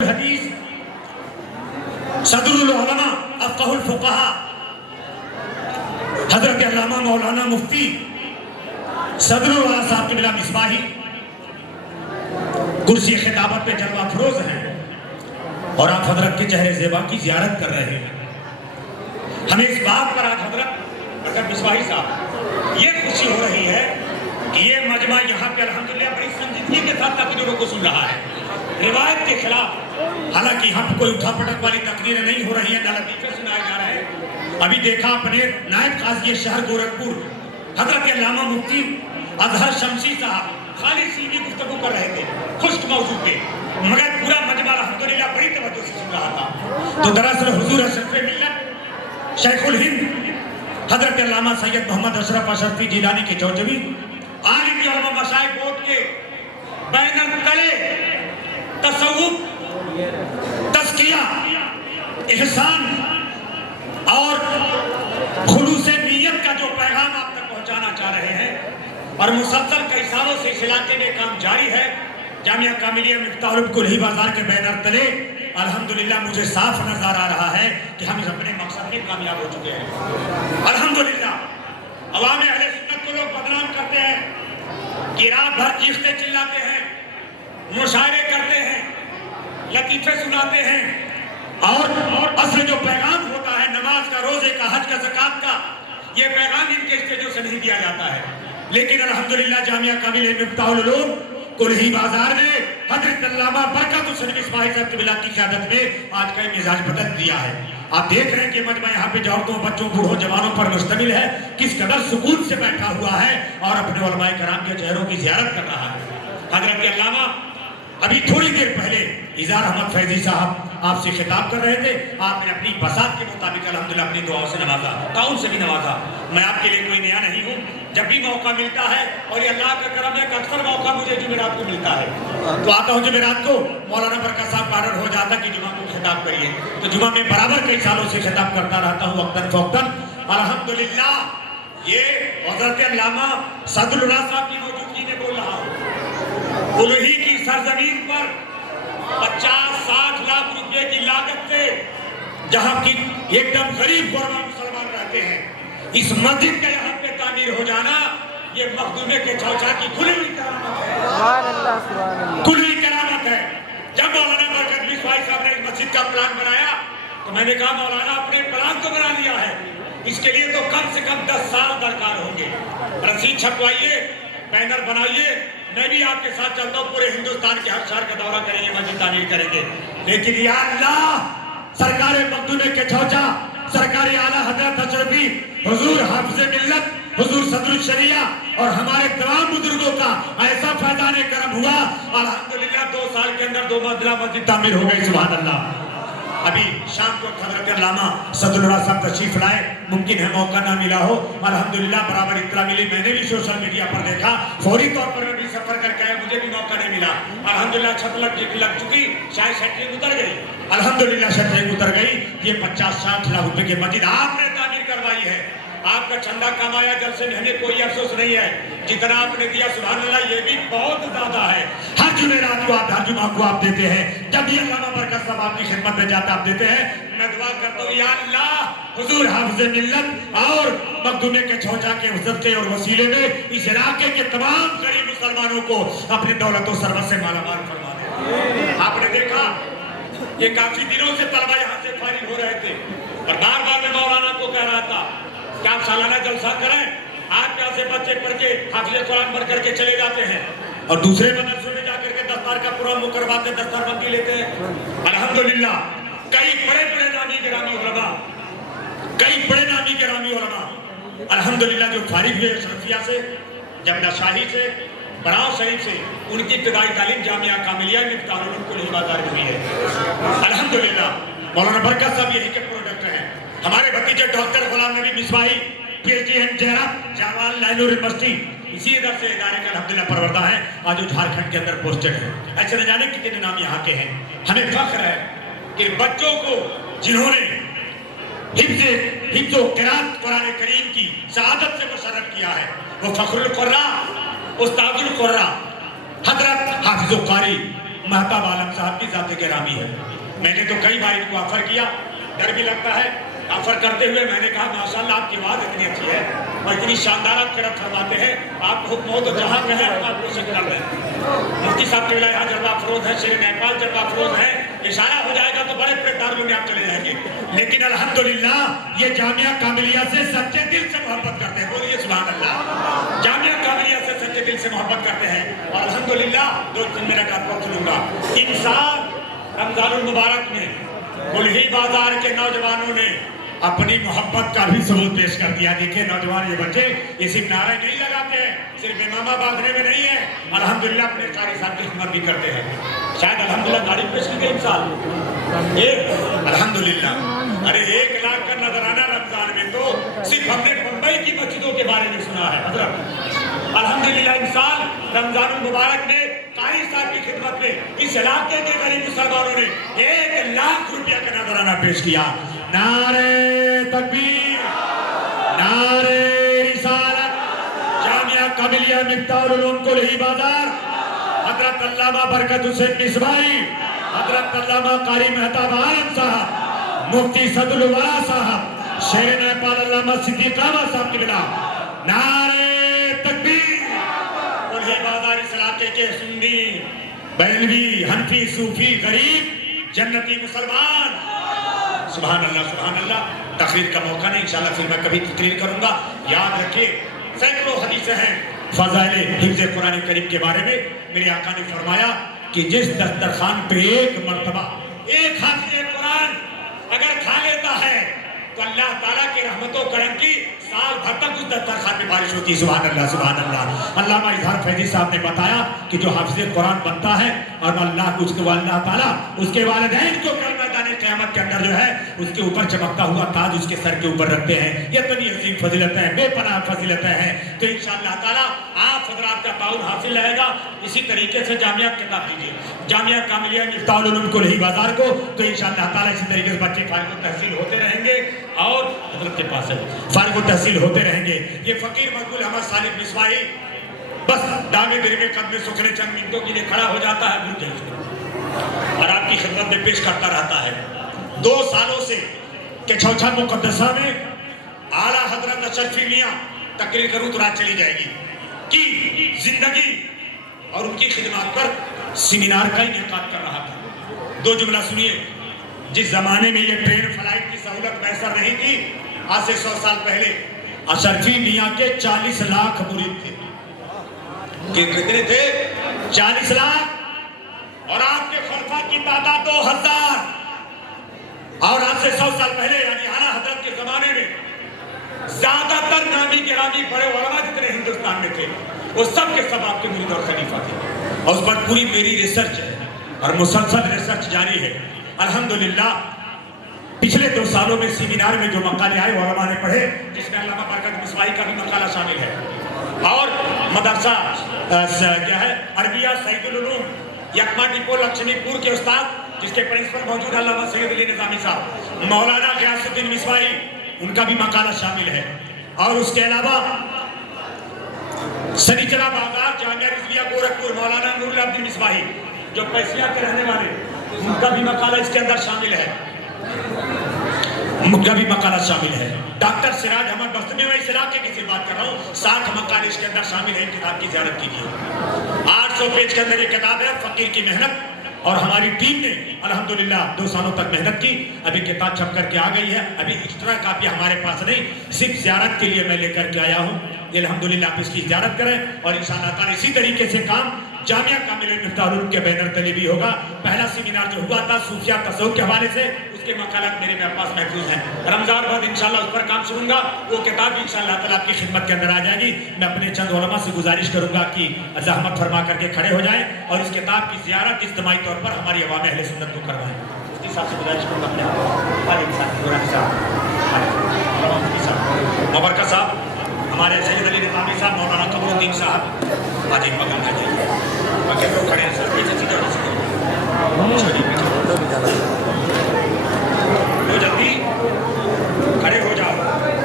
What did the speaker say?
حدیث صدر العلماء افقہ الفقہاء حضرت علامہ مولانا مفتی صدر العلماء صاحب قبلہ مصباحی کرسی خطابت پہ جلوہ افروز ہیں اور آپ حضرت کے چہرے زیبا کی زیارت کر رہے ہیں. ہمیں اس بات پر آج حضرت مصباحی صاحب یہ خوشی ہو رہی ہے کہ یہ مجمع یہاں پہ الحمدللہ بڑی سنجیدگی کے ساتھ تقریروں کو سن رہا ہے. روایت کے خلاف حالانکہ یہاں پہ کوئی اٹھا پٹک والی تقریریں نہیں ہو رہی ہیں، نہ لطیفے سنائے جا رہے ہیں. ابھی دیکھا اپنے نائب قاضی شہر گورکھپور حضرت علامہ مفتی اظہر شمسی صاحب خالی سیدھی گفتگو کر رہے تھے خشک موضوع پہ، مگر پورا مجمع الحمدللہ بڑی توجہ سے سن رہا تھا. تو دراصل حضور اشرف ملت شیخ الہند حضرت علامہ سید محمد اشرف اشرفی جیلانی کے چوچوی عالم علماء مشائخ بورڈ کے بینر تلے تصوف، تزکیہ، احسان اور خلوص نیت کا جو پیغام آپ تک پہنچانا چاہ رہے ہیں اور مسلسل کئی سالوں سے اس علاقے میں کام جاری ہے. جامعہ کاملیہ مفتاح الکلہی بازار کے بینر تلے الحمدللہ مجھے صاف نظر آ رہا ہے کہ ہم اپنے مقصد میں کامیاب ہو چکے ہیں. الحمدللہ عوام اہل سنت کو لوگ بدنام کرتے ہیں کہ رات بھر چیختے چلاتے ہیں، مشاعرے کرتے ہیں، لطیفے سناتے ہیں اور اصل جو پیغام ہوتا ہے نماز کا، روزے کا، حج کا، زکوٰۃ کا، یہ پیغام ان کے اسٹیجوں سے نہیں دیا جاتا ہے. لیکن الحمدللہ جامعہ کاملیہ مفتاح العلوم کلہی بازار نے حضرت علامہ برکت حسین مصباحی صاحب قبلہ کی قیادت میں آج کا مزاج بدل دیا ہے. آپ دیکھ رہے ہیں کہ مجمع یہاں پہ عورتوں، بچوں، بوڑھوں، جوانوں پر مشتمل ہے، کس قدر سکون سے بیٹھا ہوا ہے اور اپنے علماء کرام کے چہروں کی زیارت کر رہا ہے. حضرت علامہ ابھی تھوڑی دیر پہلے اظہار احمد فیضی صاحب آپ سے خطاب کر رہے تھے. آپ نے اپنی بساط کے مطابق الحمدللہ اپنی دعاؤں سے نوازا، تعاون سے بھی نوازا. میں آپ کے لیے کوئی نیا نہیں ہوں. جب بھی موقع ملتا ہے اور یہ اللہ کا کرم ہے کہ اکثر موقع مجھے جمعرات کو ملتا ہے تو آتا ہوں جمعرات کو. مولانا برکت صاحب کا آرڈر ہو جاتا کہ جمعہ کو خطاب کریے تو جمعہ میں برابر کئی سالوں سے خطاب کرتا رہتا ہوں وقتاً فوقتاً. الحمدللہ یہ حضرت علامہ صدر اللہ صاحب کی موجودگی میں بول رہا ہوں. کلہی کی سرزمین پر 50-60 لاکھ روپے کی لاگت سے جہاں کی ایک دم غریب غربا مسلمان رہتے ہیں، اس مسجد کا یہاں پہ تعمیر ہو جانا یہ مخدومے کے چوچا کی کھلی ہوئی کرامت ہے. کھلی کرامت ہے. جب مولانا برکت مصباحی صاحب نے مسجد کا پلان بنایا تو میں نے کہا مولانا اپنے پلان تو بنا لیا ہے، اس کے لیے تو کم سے کم 10 سال درکار ہوں گے. رسید چھپوائیے، بینر بنائیے، میں بھی آپ کے ساتھ چلتا ہوں، پورے ہندوستان کے ہر شہر کا دورہ کریں گے، مسجد تعمیر کریں گے. لیکن یا اللہ سرکار مخدومے کے چوچا، سرکار اعلیٰ حضرت اشرفی حضور حافظ ملت، حضور صدر الشریعہ اور ہمارے تمام بزرگوں کا ایسا فیضان کرم ہوا الحمدللہ 2 سال کے اندر 2 منزلہ مسجد تعمیر ہو گئی. سبحان اللہ. ابھی شام کو حضرت علامہ صدر اللہ صاحب تشریف لائے، ممکن ہے موقع نہ ملا ہو. الحمدللہ برابر اطلاع ملی، میں نے بھی سوشل میڈیا پر دیکھا، فوری طور پر میں بھی سفر کر کے آیا، مجھے بھی موقع نہیں ملا. الحمدللہ چھت لگ چکی، شاید شٹرنگ اتر گئی. الحمدللہ شٹرنگ اتر گئی. یہ 50-60 لاکھ روپے کی مسجد آپ نے تعمیر کروائی ہے. آپ کا چندہ کمایا جب سے میں نے کوئی افسوس نہیں ہے. جتنا آپ نے دیا سبحان اللہ یہ بھی بہت زیادہ ہے. ہر جمعرات کو آپ، ہر جمعہ کو آپ دیتے ہیں. جب بھی علامہ برکت صاحب آپ کی خدمت میں جاتا آپ دیتے ہیں. میں دعا کرتا ہوں یا اللہ حضور حافظ ملت اور مخدومے کے چوچا کے صدقے اور وسیلے میں اس علاقے کے تمام غریب مسلمانوں کو اپنی دولت و ثروت سے مالا مال فرما دے. آپ نے دیکھا یہ کافی دنوں سے طلبہ یہاں سے فارغ ہو رہے تھے اور بار بار میں مولانا کو کہہ رہا تھا کہ آپ سالانہ جلسہ کریں. آپ یہاں سے بچے پڑھ کے حافظ قرآن پڑھ کر کے چلے جاتے ہیں اور دوسرے مدرسوں میں جا کر کے دستار کا پروگرام کرواتے ہیں، دستار بندی لیتے ہیں. الحمدللہ کئی بڑے بڑے نامی گرامی علماء، کئی بڑے نامی گرامی علماء الحمدللہ جو فارغ ہوئے اشرفیہ سے، جمنا شاہی سے، براؤ شریف سے، ان کی ابتدائی تعلیم جامعہ کاملیہ مفتاح العلوم کلہی بازار میں ہوئی ہے. الحمدللہ مولانا برکت صاحب یہی کے پروڈکٹ ہیں. ہمارے بھتیجے doctor Ghulam Nabi Misbahi P H D and Jawahar Lal Nehru university اسی ادھر سے ادارے کا الحمدللہ پروردہ ہے. آج وہ جھارکھنڈ کے اندر پوسٹڈ ہے. ایسے نہ جانے کتنے نام یہاں کے ہیں. ہمیں فخر ہے کہ بچوں کو جنہوں نے حفظ و قرات قرآن کریم کی سعادت سے مشرف کیا ہے وہ فخر القراء، استاد القراء حضرت حافظ القاری महताब आलम साहब की ज़ात गिरामी है। मैंने तो कई बार इनको ऑफर किया, डर भी लगता है। ऑफर करते हुए मैंने कहा माशाल्लाह आपकी आवाज़ इतनी अच्छी है और इतनी शानदार आप किरात फरमाते हैं, आप हुक्म हो तो जहाँ कहें हम आप कोशिश कर रहे हैं। मुफ्ती साहब के यहाँ जलवा अफरोज है, शेर नेपाल जलवा अफरोज है, इशारा हो जाएगा तो बड़े दारुल में आप चले जाएंगे। लेकिन अल्हम्दुलिल्लाह ये जामिया कामिलिया से सच्चे दिल से मोहब्बत करते हैं, बोलिए सुभान अल्लाह। जामिया कामिलिया से सच्चे दिल से मोहब्बत करते हैं और अल्हम्दुलिल्लाह 2-3 मिनट आपको सुनूंगा। इंसान रमजानुल मुबारक में कुल्ही बाजार के नौजवानों ने अपनी मोहब्बत का भी सबूत पेश कर दिया। देखिए नौजवान ये बच्चे ये सिर्फ नारे नहीं लगाते हैं, सिर्फ इमामा बांधने में नहीं है, अल्हम्दुलिल्लाह अपने कारी साहब की खिदमत भी करते हैं। शायद अल्हम्दुलिल्लाह गाड़ी पेश की गई साल अल्हम्दुलिल्लाह। अरे 1 लाख का नजराना रमजान में तो सिर्फ हमने मुंबई की मस्जिदों के बारे में सुना है हजरत। अल्हम्दुलिल्लाह इंसान रमजान मुबारक में कारी साहब की खिदमत में इस इलाके के गरीब मुसलमानों ने 1 लाख रुपया का नजराना पेश किया। नारे तकबीर, नारे रिसालत। जामिया कामिलिया मिफ्ताहुल उलूम कुल्ही बाजार, हजरत अल्लामा बरकत हुसैन मिसबाही, हजरत अल्लामा कारी महताब आलम साहब, मुफ्ती सदुल वला साहब, शेर नेपाल अल्लामा सिद्दीक अहमद साहब की बिना नारे तकबीर। कुल्ही बाजार इस इलाके के सुन्नी, बैलवी, हनफी, सूफी, गरीब, जन्नती मुसलमान, सुभान अल्लाह सुभान अल्लाह। तकरीर का मौका नहीं, इंशाल्लाह फिर मैं कभी तकरीर करूंगा। याद रखिए सैकड़ों हदीसें हैं फज़ाइल हिफ्ज़ कुरान करीम के बारे में। मेरे आका ने फरमाया कि जिस दस्तरखान पे एक मर्तबा एक हाफिज़ कुरान अगर खा लेता है तो अल्लाह ताला की रहमतों करम की साल भर तक उस दस्तरखान में बारिश होती है। सुभान अल्लाह सुभान अल्लाह। अल्लामा इजहार फैजी साहब ने बताया कि जो हाफिज़ कुरान बनता है और अल्लाह ताला उसके वालिदैन को कल मैदान क़यामत के अंदर जो है उसके ऊपर चमकता हुआ ताज उसके सर के ऊपर रखते हैं। ये इतनी अजीम फजीलतें हैं, बेपनाह फजीलतें हैं। तो इंशाअल्लाह ताला आप हज़रात का ताउन हासिल रहेगा। इसी तरीके से जामिया किताब दीजिए, जामिया कामिलिया मिफ्ताहुल उलूम कुल्ही बाजार को, तो इंशाअल्लाह ताला इसी तरीके से बच्चे फारिग तहसील होते रहेंगे और हज़रत के पास है फारिग तहसील होते रहेंगे। ये फकीर मकबूल अहमद सालिक मिसबाही बस दामे दिल में कदम सुखने चंद मिनटों के लिए खड़ा हो जाता है और आपकी खिदमत में पेश करता रहता है। 2 सालों से के छौछा मुकद्दसा में आला हजरत अशरफी मियाँ तकरीर करूँ तो रात चली जाएगी कि जिंदगी और उनकी खिदमत पर सेमिनार का इनेकाद कर रहा था। 2 जुमला सुनिए। जिस जमाने में ये ट्रेन फ्लाइट की सहूलत मैसर नहीं थी, आज से 100 साल पहले अशरफी मियाँ के 40 लाख मुरीद थे। कितने थे? 40 लाख। और आपके खलफा की तादाद 2000। और आज से 100 साल पहले यानी आला हजरत के जमाने में ज्यादातर नामी गिरामी बड़े उलमा जितने हिंदुस्तान में थे वो सब के सब आपके मुरीद और खलीफा थे। और उस पर पूरी मेरी रिसर्च है और मुसलसल रिसर्च जारी है अल्हम्दुलिल्लाह। पिछले 2 सालों में सेमिनार में जो मकाले आए उलमा ने पढ़े, जिसमें अल्लामा बरकत मिसबाही का भी मकाला शामिल है और मदरसा क्या है अरबिया सईदुल उलूम यकमा डिपो लक्ष्मीपुर के उस्ताद जिसके प्रिंसिपल मौजूद अल्लामा सैयद अली निज़ामी साहब, मौलाना ग़ियासुद्दीन मिसबाही, उनका भी मकाला शामिल है। और उसके अलावा सनीचरा बाजार जामिया रिज़विया गोरखपुर मौलाना नूरुल अब्दुल मिसबाही जो पैसिया के रहने वाले, उनका भी मकाला इसके अंदर शामिल है, उनका भी मकाला शामिल है। डॉक्टर सिराज अहमद बस्ती, मैं इस इलाके की बात कर रहा हूँ, 60 मकाले इसके अंदर शामिल है। किताब की ज़ियारत कीजिए। 800 पेज के अंदर ये किताब है। फकीर की मेहनत और हमारी टीम ने अल्हम्दुलिल्लाह 2 सालों तक मेहनत की। अभी किताब छप करके आ गई है। अभी एक्स्ट्रा कापी हमारे पास नहीं, सिर्फ ज़ियारत के लिए मैं लेकर के आया हूँ। अल्हम्दुलिल्लाह आप इसकी ज़ियारत करें और इंशाअल्लाह ताला इसी तरीके से काम जामिया कामिलिया मिफ्ताहुल उलूम के बैनर तले भी होगा। पहला सेमिनार जो हुआ था सूफिया तसव्वुफ के हवाले से, उसके मकालात मेरे पास महफूज हैं। रमजान बाद इंशाअल्लाह उस पर काम शुरूंगा। वो किताब भी इंशाअल्लाह ताला आपकी खिदमत के अंदर आ जाएगी। मैं अपने चंद उलमा से गुजारिश करूंगा कि ज़हमत फरमा करके खड़े हो जाएं और इस किताब की ज़ियारत इज्तिमाई तौर पर हमारी अवाम अहले सुन्नत को करवाएं। इसके साथ से गुजारिश करूंगा अपने मुबरका साहब, हमारे सैयद अली निज़ामी साहब, मौलाना कमरुद्दीन साहब, आज एक मकान आ जाइए। खड़े हैं सर,